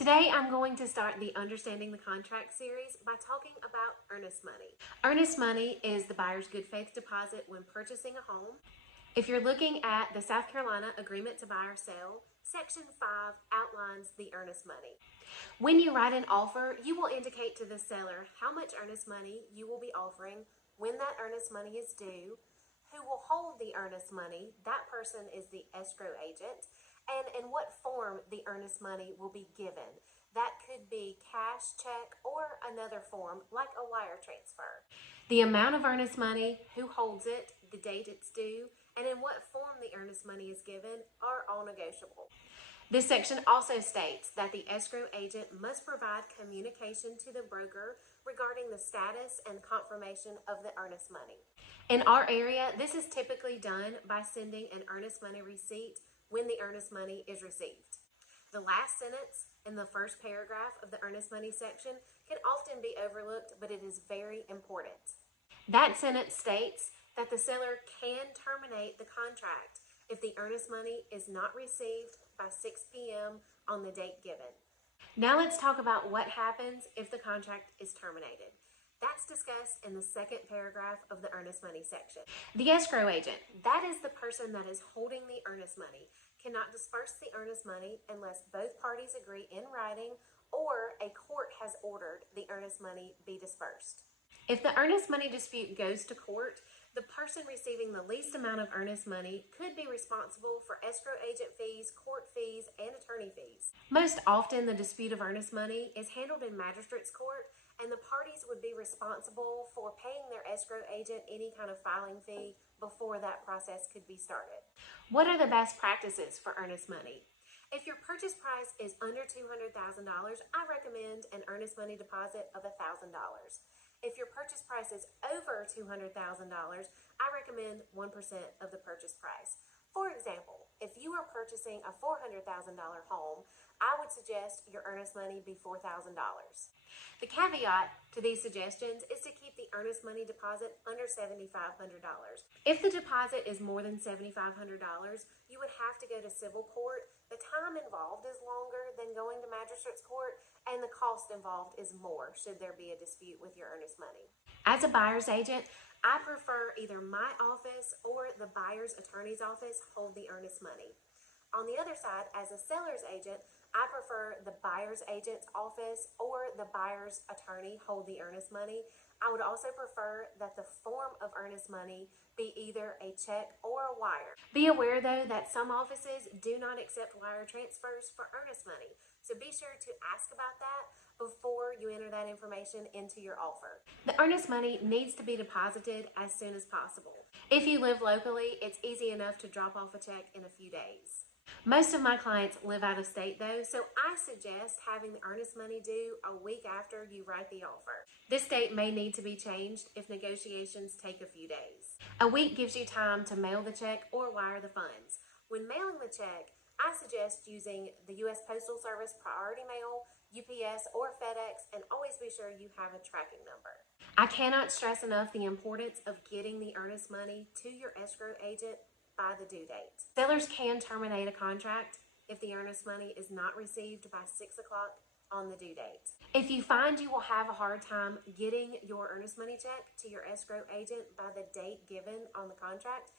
Today, I'm going to start the Understanding the Contract series by talking about earnest money. Earnest money is the buyer's good faith deposit when purchasing a home. If you're looking at the South Carolina Agreement to Buy or Sell, Section 5 outlines the earnest money. When you write an offer, you will indicate to the seller how much earnest money you will be offering, when that earnest money is due, who will hold the earnest money, that person is the escrow agent, and in what form the earnest money will be given. That could be cash, check, or another form like a wire transfer. The amount of earnest money, who holds it, the date it's due, and in what form the earnest money is given are all negotiable. This section also states that the escrow agent must provide communication to the broker regarding the status and confirmation of the earnest money. In our area, this is typically done by sending an earnest money receipt when the earnest money is received. The last sentence in the first paragraph of the earnest money section can often be overlooked, but it is very important. That sentence states that the seller can terminate the contract if the earnest money is not received by 6 p.m. on the date given. Now let's talk about what happens if the contract is terminated. That's discussed in the second paragraph of the earnest money section. The escrow agent, that is the person that is holding the earnest money, cannot disperse the earnest money unless both parties agree in writing or a court has ordered the earnest money be dispersed. If the earnest money dispute goes to court, the person receiving the least amount of earnest money could be responsible for escrow agent fees, court fees, and attorney fees. Most often, the dispute of earnest money is handled in magistrate's court, and the parties would be responsible for paying their escrow agent any kind of filing fee before that process could be started. What are the best practices for earnest money? If your purchase price is under $200,000, I recommend an earnest money deposit of $1,000. If your purchase price is over $200,000, I recommend 1% of the purchase price. For example, if you are purchasing a $400,000 home, I would suggest your earnest money be $4,000. The caveat to these suggestions is to keep the earnest money deposit under $7,500. If the deposit is more than $7,500, you would have to go to civil court. The time involved is longer than going to magistrate's court, and the cost involved is more should there be a dispute with your earnest money. As a buyer's agent, I prefer either my office or the buyer's attorney's office hold the earnest money. On the other side, as a seller's agent, I prefer the buyer's agent's office or the buyer's attorney hold the earnest money. I would also prefer that the form of earnest money be either a check or a wire. Be aware, though, that some offices do not accept wire transfers for earnest money, so be sure to ask about that before you enter that information into your offer. The earnest money needs to be deposited as soon as possible. If you live locally, it's easy enough to drop off a check in a few days. Most of my clients live out of state though, so I suggest having the earnest money due a week after you write the offer. This date may need to be changed if negotiations take a few days. A week gives you time to mail the check or wire the funds. When mailing the check, I suggest using the U.S. Postal Service Priority Mail, UPS, or FedEx, and always be sure you have a tracking number. I cannot stress enough the importance of getting the earnest money to your escrow agent by the due date. Sellers can terminate a contract if the earnest money is not received by 6 o'clock on the due date. If you find you will have a hard time getting your earnest money check to your escrow agent by the date given on the contract,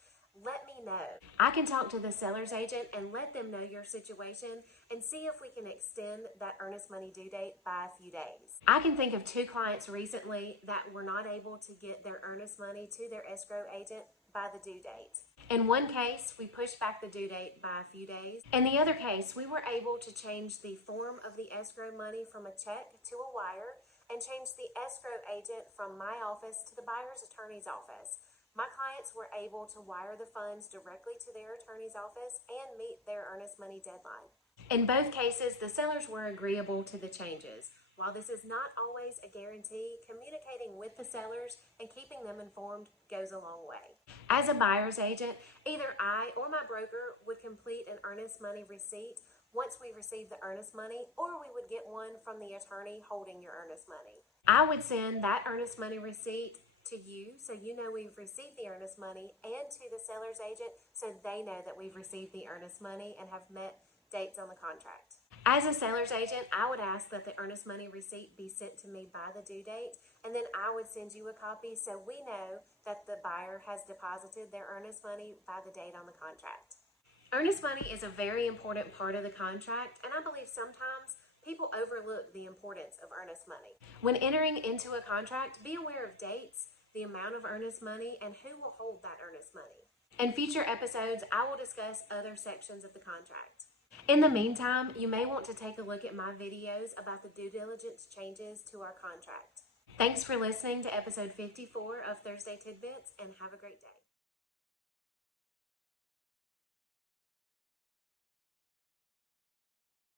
let me know. I can talk to the seller's agent and let them know your situation and see if we can extend that earnest money due date by a few days. I can think of 2 clients recently that were not able to get their earnest money to their escrow agent by the due date. In one case, we pushed back the due date by a few days. In the other case, we were able to change the form of the escrow money from a check to a wire and change the escrow agent from my office to the buyer's attorney's office. My clients were able to wire the funds directly to their attorney's office and meet their earnest money deadline. In both cases, the sellers were agreeable to the changes. While this is not always a guarantee, communicating with the sellers and keeping them informed goes a long way. As a buyer's agent, either I or my broker would complete an earnest money receipt once we receive the earnest money, or we would get one from the attorney holding your earnest money. I would send that earnest money receipt to you so you know we've received the earnest money, and to the seller's agent so they know that we've received the earnest money and have met dates on the contract. As a seller's agent, I would ask that the earnest money receipt be sent to me by the due date, and then I would send you a copy so we know that the buyer has deposited their earnest money by the date on the contract. Earnest money is a very important part of the contract, and I believe sometimes people overlook the importance of earnest money. When entering into a contract, be aware of dates, the amount of earnest money, and who will hold that earnest money. In future episodes, I will discuss other sections of the contract. In the meantime, you may want to take a look at my videos about the due diligence changes to our contract. Thanks for listening to episode 54 of Thursday Tidbits, and have a great day.